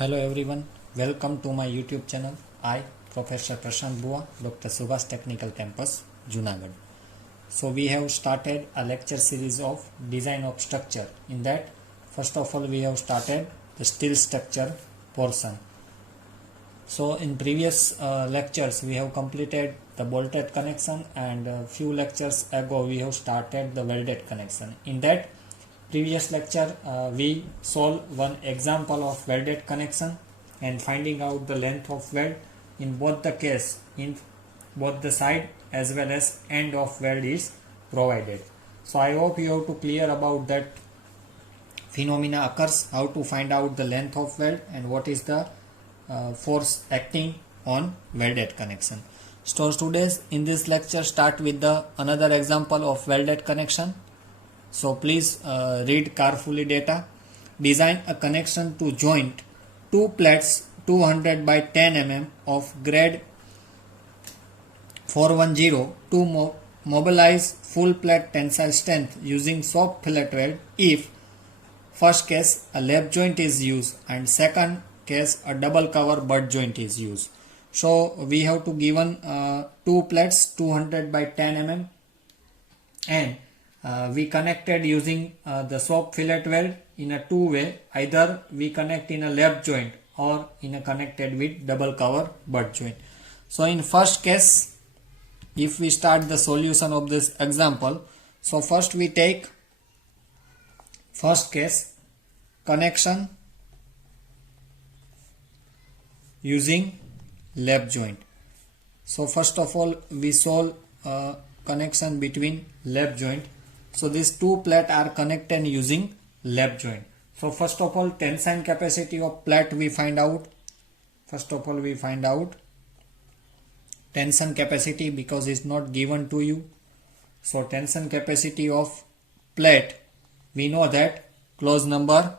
Hello everyone, welcome to my YouTube channel. I, Professor Prashant Bua, Dr. Subhas Technical Campus, Junagadh. So we have started a lecture series of design of structure. In that, first of all, we have started the steel structure portion. So in previous lectures, we have completed the bolted connection, and a few lectures ago, we have started the welded connection. In that previous lecture, we solved one example of welded connection and finding out the length of weld in both the case, in both the side as well as end of weld is provided. So I hope you have to clear about that phenomena occurs, how to find out the length of weld and what is the force acting on welded connection. So today's in this lecture start with the another example of welded connection. So please read carefully data. Design a connection to joint two plates 200 by 10 mm of grade 410 to mobilize full plate tensile strength using soft fillet weld if first case a lap joint is used and second case a double cover butt joint is used. So we have to given two plates 200 by 10 mm and we connected using the soft fillet weld in a two-way. Either we connect in a lap joint or in a connected with double cover butt joint. So in first case, if we start the solution of this example, so first we take first case connection using lap joint. So first of all we solve connection between lap joint. So these two plates are connected using lap joint. So first of all tension capacity of plate we find out. First of all we find out tension capacity because it's not given to you. So tension capacity of plate, we know that clause number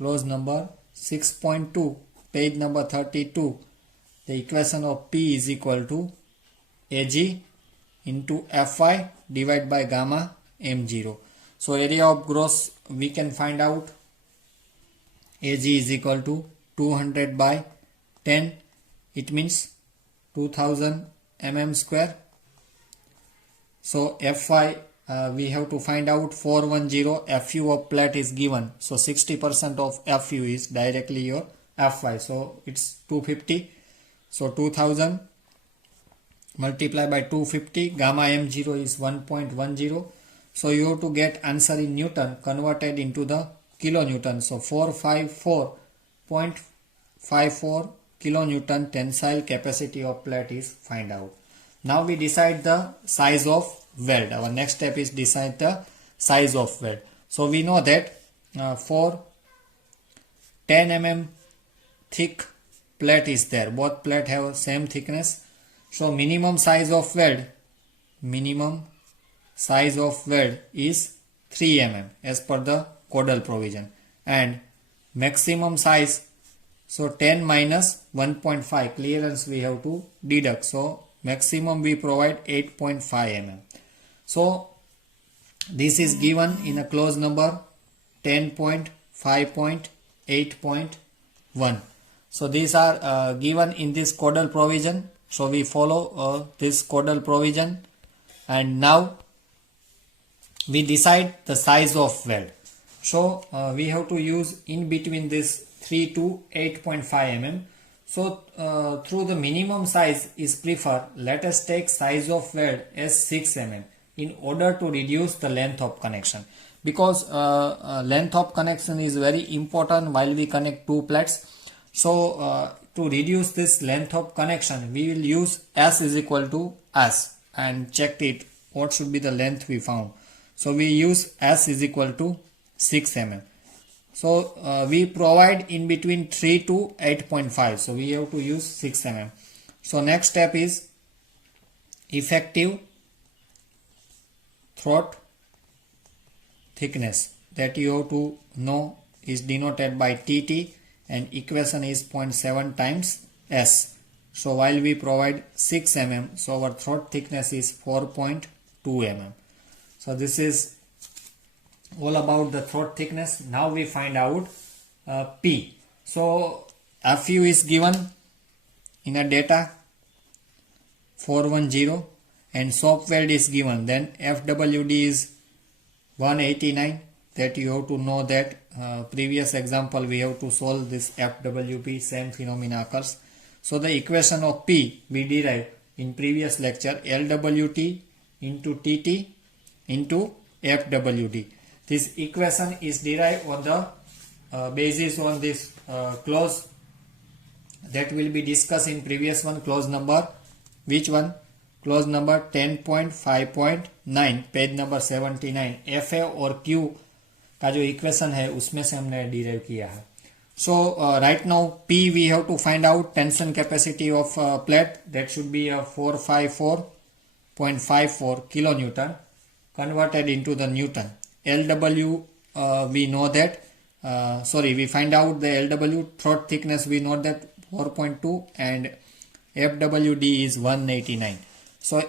6.2, page number 32, the equation of P is equal to Ag into Fy divided by gamma m0. So area of gross we can find out Ag is equal to 200 by 10. It means 2000 mm square. So Fy we have to find out 410. Fu of plate is given. So 60% of Fu is directly your Fy. So it's 250. So 2000 multiply by 250, gamma m0 is 1.10. So you have to get answer in Newton converted into the kilonewton. So 454.54 kilonewton tensile capacity of plate is find out. Now we decide the size of weld. Our next step is decide the size of weld. So we know that for 10 mm thick plate is there. Both plate have same thickness. So minimum size of weld is 3 mm as per the codal provision, and maximum size, so 10 minus 1.5 clearance we have to deduct. So maximum we provide 8.5 mm. So this is given in a clause number 10.5.8.1. So these are given in this codal provision. So we follow this codal provision, and now we decide the size of weld. So we have to use in between this 3 to 8.5 mm. So through the minimum size is preferred, let us take size of weld as 6 mm in order to reduce the length of connection, because length of connection is very important while we connect two plates. So to reduce this length of connection, we will use S is equal to S and checked it what should be the length we found. So we use S is equal to 6 mm. So we provide in between 3 to 8.5. So we have to use 6 mm. So next step is effective throat thickness, that you have to know is denoted by TT, and equation is 0.7 times S. So while we provide 6 mm, so our throat thickness is 4.2 mm. So this is all about the throat thickness. Now we find out P. So FU is given in a data 410 and soap weld is given, then FWD is 189. That you have to know that previous example we have to solve this FWP, same phenomena occurs. So the equation of P we derived in previous lecture, LWT into TT into FWD. This equation is derived on the basis on this clause that will be discussed in previous one, clause number, which one? Clause number 10.5.9, page number 79. FA और Q का जो equation है उसमें से हमने derive किया है. So right now P we have to find out tension capacity of plate, that should be 454.54 kilonewton converted into the Newton. LW we know that we find out the LW throat thickness, we know that 4.2 and FWD is 189. So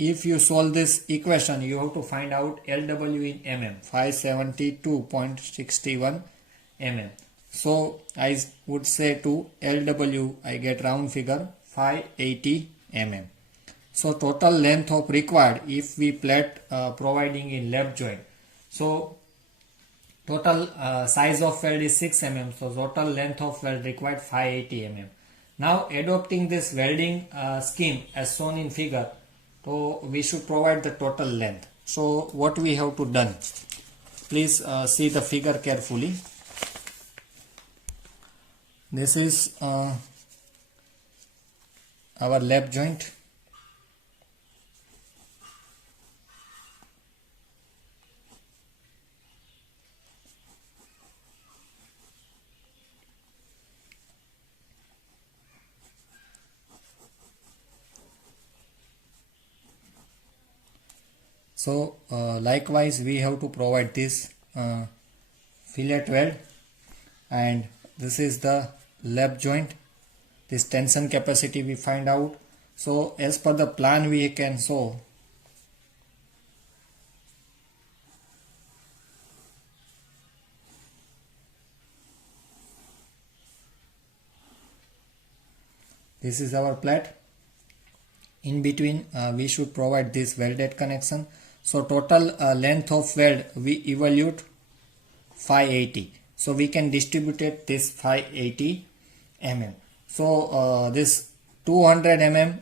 if you solve this equation, you have to find out LW in mm, 572.61 mm. So I would say to LW, I get round figure 580 mm. So total length of required, if we plate providing in lap joint, so total size of weld is 6 mm, so total length of weld required 580 mm. Now adopting this welding scheme as shown in figure, so we should provide the total length. So what we have to done, please see the figure carefully. This is our lap joint. So likewise we have to provide this fillet weld, and this is the lap joint. This tension capacity we find out. So as per the plan we can show, this is our plate. In between we should provide this welded connection. So total length of weld we evaluate 580. So we can distribute this 580 mm. So this 200 mm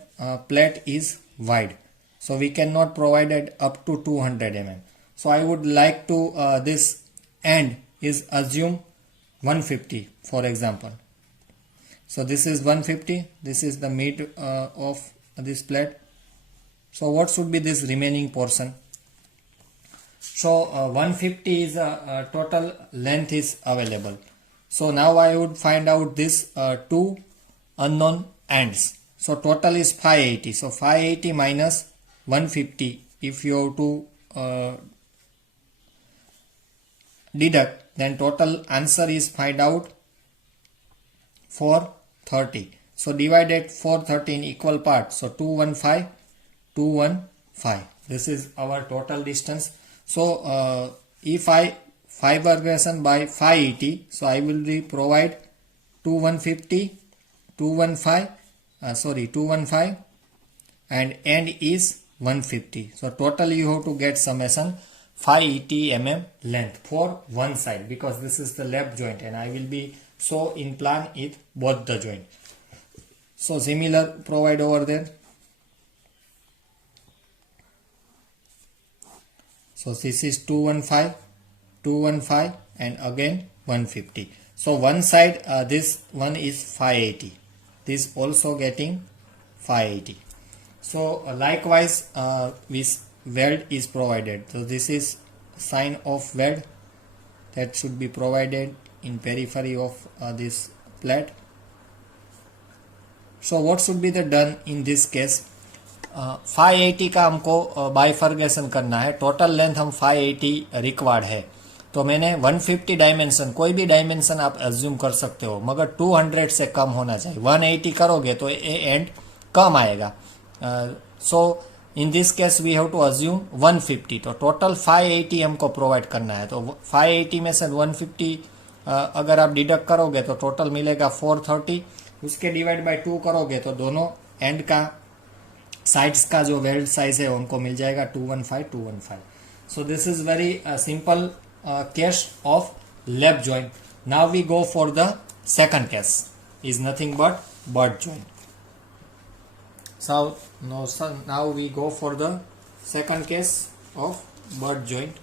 plate is wide. So we cannot provide it up to 200 mm. So I would like to this end is assume 150 for example. So this is 150. This is the mid of this plate. So what should be this remaining portion? So 150 is total length is available. So now I would find out this two unknown ends. So total is 580. So 580 minus 150, if you have to deduct, then total answer is find out 430. So divided 430 in equal parts. So 215, 215. This is our total distance. So if I fiber gradation by 580, so I will provide 2150, 215 and end is 150. So total you have to get summation 580 mm length for one side, because this is the lap joint and I will be so in plan it both the joint. So similar provide over there. So this is 215 and again 150. So one side this one is 580. This also getting 580. So likewise this weld is provided. So this is sign of weld that should be provided in periphery of this plate. So what should be the done in this case? 580 का हमको bifurcation करना है. Total length हम 580 required है. तो मैंने 150 dimension, कोई भी डायमेंशन आप एज्यूम कर सकते हो, मगर 200 से कम होना चाहिए. 180 करोगे तो ये एंड कम आएगा. So in this case we have to assume 150. तो टोटल 580 हमको प्रोवाइड करना है. तो 580 में से 150 अगर आप डिडक्ट करोगे तो टोटल मिलेगा 430, उसके डिवाइड बाय 2 करोगे तो दोनों एंड का साइड्स का जो वेल्ड साइज है उनको मिल जाएगा 215. So this is very simple case of lap joint. Now we go for the second case, is nothing but butt joint. So now we go for the second case of butt joint.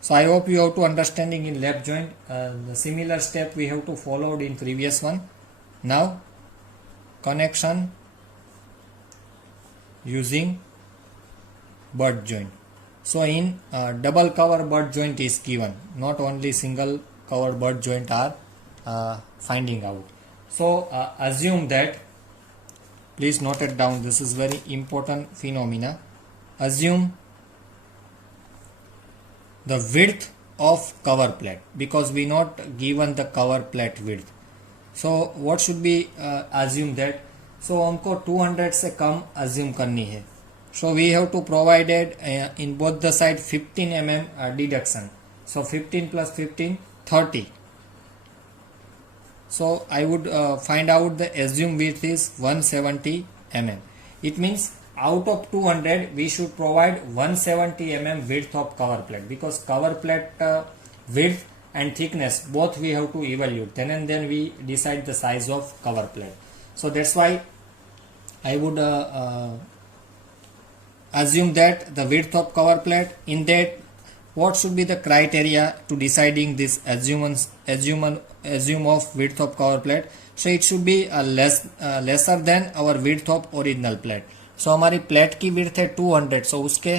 So I hope you have to understanding in lap joint. The similar step we have to followed in previous one. Now connection using butt joint. So in double cover butt joint is given. Not only single cover butt joint are finding out. So assume that, please note it down, this is very important phenomena. Assume the width of cover plate, because we not given the cover plate width. So what should be assume that, so हमको 200 से कम assume करनी है. So we have to provided in both the side 15 mm deduction. So 15 plus 15 30. So I would find out the assumed width is 170 mm. It means out of 200 we should provide 170 mm width of cover plate, because cover plate width and thickness both we have to evaluate, then and then we decide the size of cover plate. So that's why I would assume that the width of cover plate. In that, what should be the criteria to deciding this assume of width of cover plate? So it should be lesser than our width of original plate. So हमारी plate की width है 200, so उसके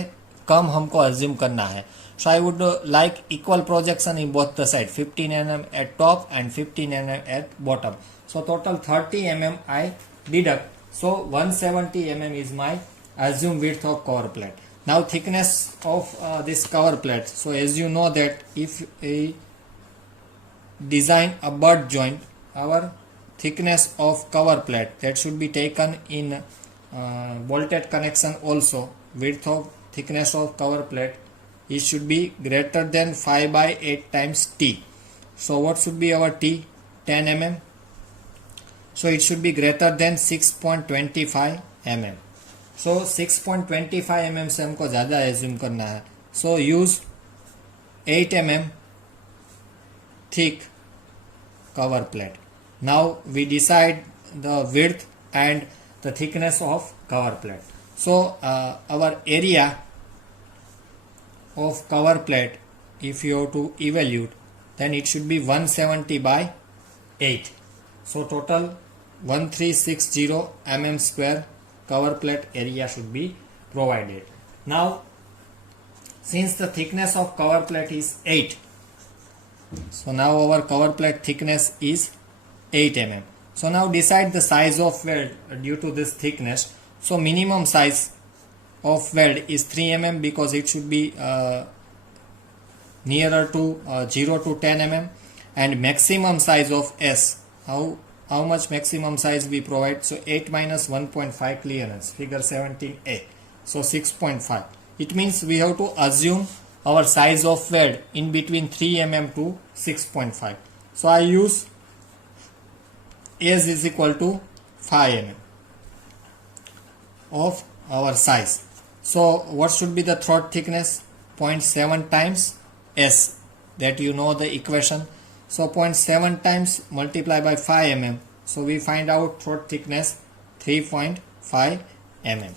कम हमको assume करना है. So I would like equal projection in both the side, 15 mm at top and 15 mm at bottom. So total 30 mm I deduct. So 170 mm is my assumed width of cover plate. Now thickness of this cover plate. So as you know that if we design a butt joint, our thickness of cover plate that should be taken in bolted connection also. Width of thickness of cover plate, it should be greater than 5 by 8 times T. So what should be our T? 10 mm. So it should be greater than 6.25 mm. So 6.25 mm से हमको ज़्यादा assume करना है. So use 8 mm thick cover plate. Now we decide the width and the thickness of cover plate. So our area of cover plate, if you have to evaluate, then it should be 170 by 8. So total 1360 mm square cover plate area should be provided. Now since the thickness of cover plate is 8, so now our cover plate thickness is 8 mm. So now decide the size of weld due to this thickness. So minimum size of weld is 3 mm, because it should be nearer to 0 to 10 mm, and maximum size of S, how much maximum size we provide? So 8 minus 1.5 clearance, figure 17a. So 6.5. It means we have to assume our size of weld in between 3 mm to 6.5. So I use S is equal to 5 mm of our size. So what should be the throat thickness? 0.7 times S, that you know the equation. So 0.7 times multiply by 5 mm. So we find out throat thickness 3.5 mm.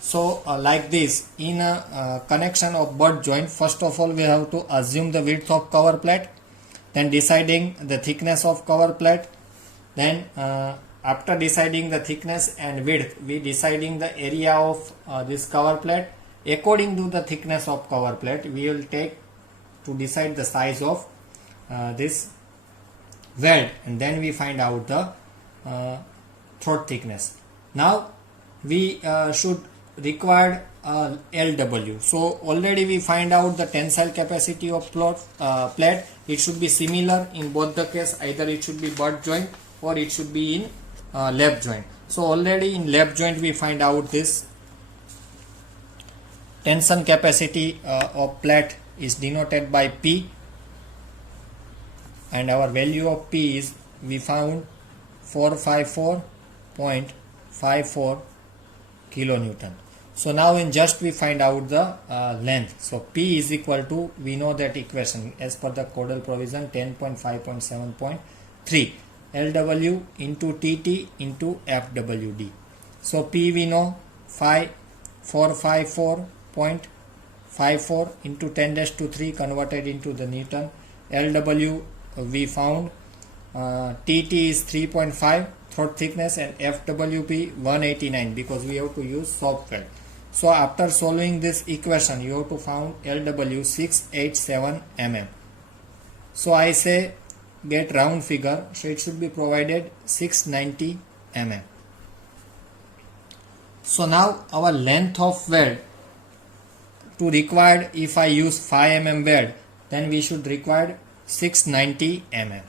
So like this, in a connection of butt joint, first of all we have to assume the width of cover plate, then deciding the thickness of cover plate, then after deciding the thickness and width, we deciding the area of this cover plate. According to the thickness of cover plate, we will take to decide the size of this weld, and then we find out the throat thickness. Now we should require LW. So already we find out the tensile capacity of plate. It should be similar in both the case. Either it should be butt joint or it should be in lap joint. So already in lap joint we find out this tension capacity of plate is denoted by P, and our value of P is, we found 454.54 kilonewton. So now in just we find out the length. So P is equal to, we know that equation as per the Codal provision 10.5.7.3 LW into TT into FWD. So P we know 454.54 into 10 raised to 3 converted into the Newton. LW we found TT is 3.5 throat thickness and FWP 189 because we have to use soft weld. So after solving this equation you have to find LW 687 mm. So I say get round figure, so it should be provided 690 mm. So now our length of weld to required, if I use 5 mm weld, then we should require 690 mm.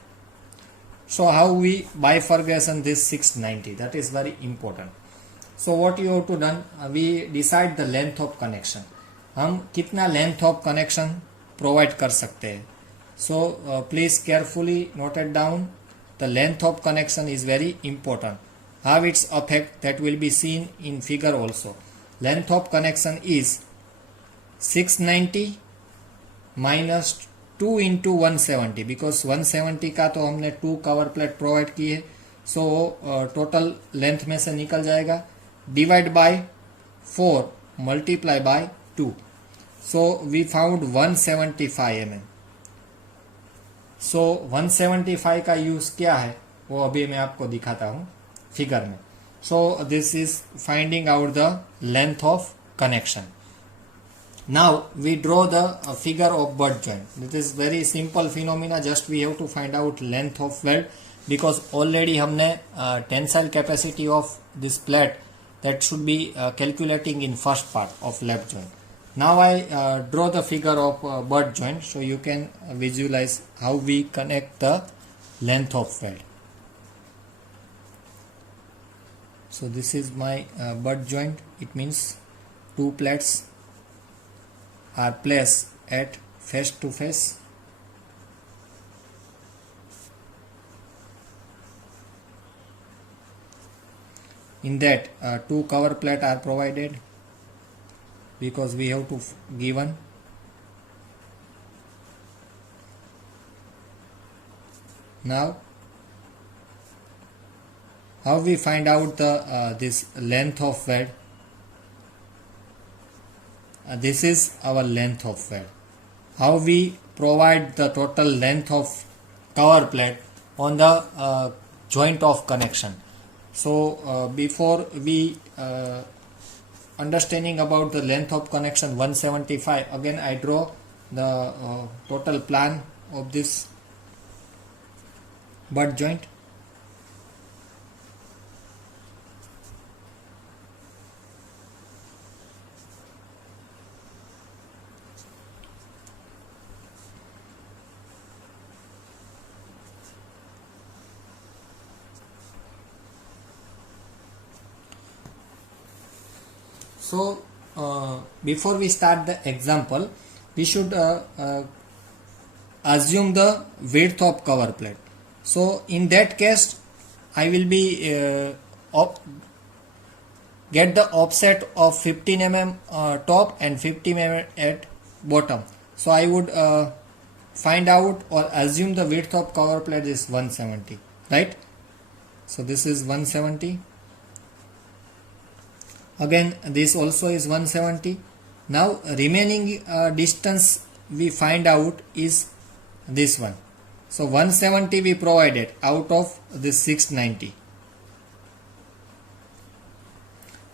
So how we bifurcation this 690, that is very important. So what you have to done, we decide the length of connection. हम कितना length of connection provide कर सकते हैं. So please carefully note it down. The length of connection is very important. How its affect, that will be seen in figure also. Length of connection is 690 minus 2 into 170 because 170 का तो हमने 2 cover plate provide की है. So total length में से निकल जाएगा, divide by 4 multiply by 2. So we found 175 mm. So 175 का यूज क्या है वो अभी मैं आपको दिखाता हूँ फिगर में. सो this is finding out the length of connection. Now we draw the figure of butt joint. It is very simple phenomena. Just we have to find out length of weld because already हमने tensile capacity of this plate that should be calculating in first part of lap joint. Now I draw the figure of butt joint so you can visualize how we connect the length of weld. So this is my butt joint. It means two plates are placed at face to face. In that two cover plate are provided because we have to given. Now how we find out the this length of weld? This is our length of weld. How we provide the total length of cover plate on the joint of connection. So before we understanding about the length of connection 175, again I draw the total plan of this butt joint. So before we start the example, we should assume the width of cover plate. So in that case, I will be get the offset of 15 mm top and 50 mm at bottom. So I would find out or assume the width of cover plate is 170, right? So this is 170. Again this also is 170. Now remaining distance we find out is this one. So 170 we provided out of this 690.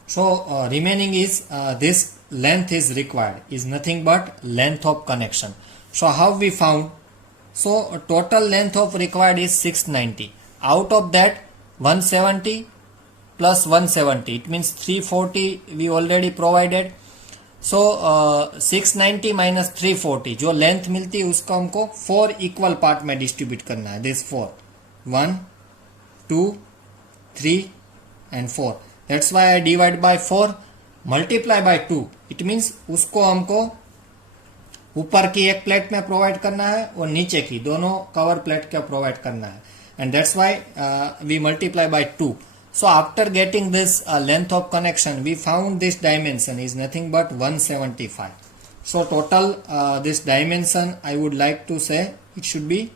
So remaining is this length is required, is nothing but length of connection. So how we found? So total length of required is 690. Out of that 170 plus 170, it means 340 we already provided. So 690 minus 340 जो length मिलती है उसको हमको 4 equal part में distribute करना है. This 4 1 2 3 and 4. That's why I divide by 4 multiply by 2. It means उसको हमको ऊपर की एक प्लेट में प्रोवाइड करना है और नीचे की दोनों कवर प्लेट का प्रोवाइड करना है, and that's why we multiply by 2. So after getting this length of connection, we found this dimension is nothing but 175. So total this dimension, I would like to say it should be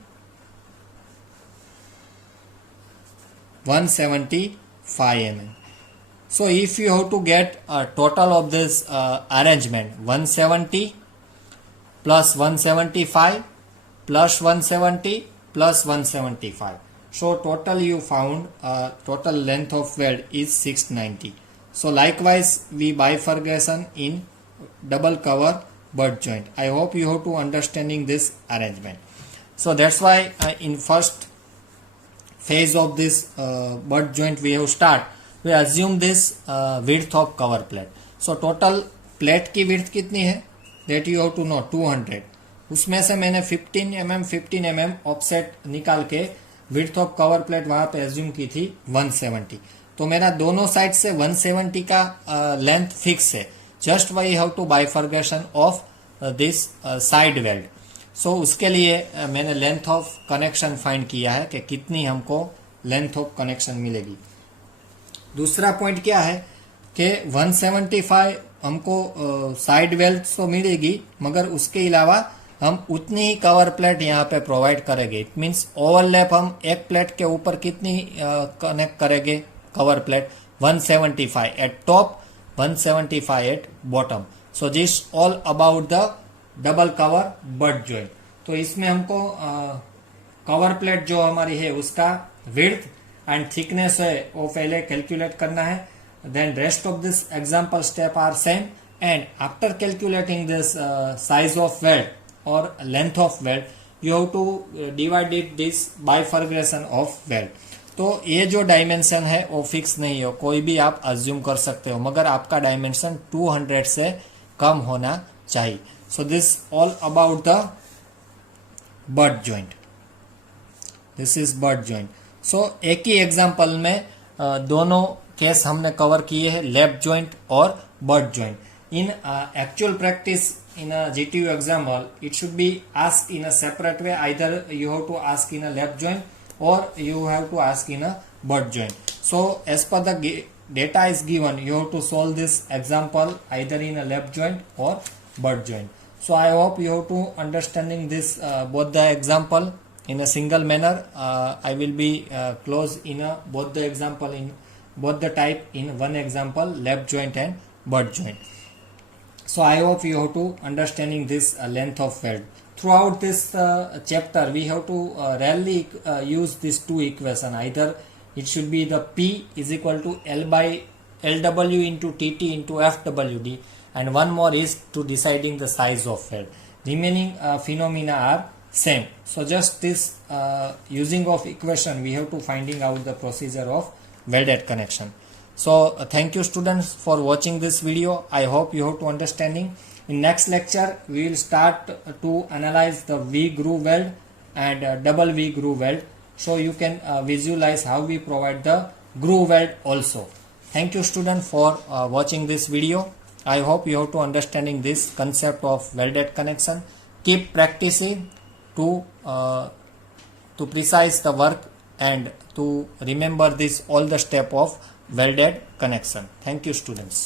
175 mm. So if you have to get a total of this arrangement, 170 plus 175 plus 170 plus 175. So total you found total length of weld is 690. So likewise we bifurcation in double cover butt joint. I hope you have to understanding this arrangement. So that's why in first phase of this butt joint we have start, we assume this width of cover plate. So total plate की width कितनी है that you have to know 200. उसमें से मैंने 15 mm offset निकाल के width of cover plate वहां पे एज्यूम की थी 170. तो मेरा दोनों साइड से 170 का लेंथ फिक्स है. Just we have to bifurcation of this side weld. So उसके लिए मैंने लेंथ ऑफ कनेक्शन फाइंड किया है कि कितनी हमको लेंथ ऑफ कनेक्शन मिलेगी. दूसरा पॉइंट क्या है कि 175 हमको साइड वेल्ड तो मिलेगी, मगर उसके अलावा हम उतनी ही कवर प्लेट यहाँ पे प्रोवाइड करेंगे. इट मीन्स ओवरलैप हम एक प्लेट के ऊपर कितनी कनेक्ट करेंगे cover plate 175 eight top, 175 at bottom. So this all about the double cover butt joint. तो इसमें हमको कवर प्लेट जो हमारी है उसका विड्थ एंड थिकनेस है वो पहले कैलकुलेट करना है. Then rest of this example step are same, and after calculating this size of weld or length of weld, you have to divide it this bifurcation of weld. तो ये जो dimension है वो फिक्स नहीं हो, कोई भी आप अज्यूम कर सकते हो, मगर आपका डायमेंशन 200 से कम होना चाहिए. So this all about the butt joint. This is butt joint. So एक ही एग्जांपल में दोनों केस हमने कवर किए हैं, लेफ्ट जॉइंट और butt joint. In actual practice, in a GTU example, it should be asked in a separate way. Either you have to ask in a left joint or you have to ask in a butt joint. So as per the data is given, you have to solve this example either in a left joint or butt joint. So I hope you have to understanding this both the example in a single manner. I will be close in a both the example in both the type in one example, left joint and butt joint. So I hope you have to understanding this length of weld. Throughout this chapter, we have to rarely use these two equation. Either it should be the P is equal to L by LW into TT into FWD, and one more is to deciding the size of weld. Remaining phenomena are same. So just this using of equation, we have to finding out the procedure of welded connection. So thank you students for watching this video. I hope you have to understanding. In next lecture we will start to analyze the V groove weld and double V groove weld, so you can visualize how we provide the groove weld also. Thank you student for watching this video. I hope you have to understanding this concept of welded connection. Keep practicing to precise the work and to remember this all the step of welded connection. Thank you students.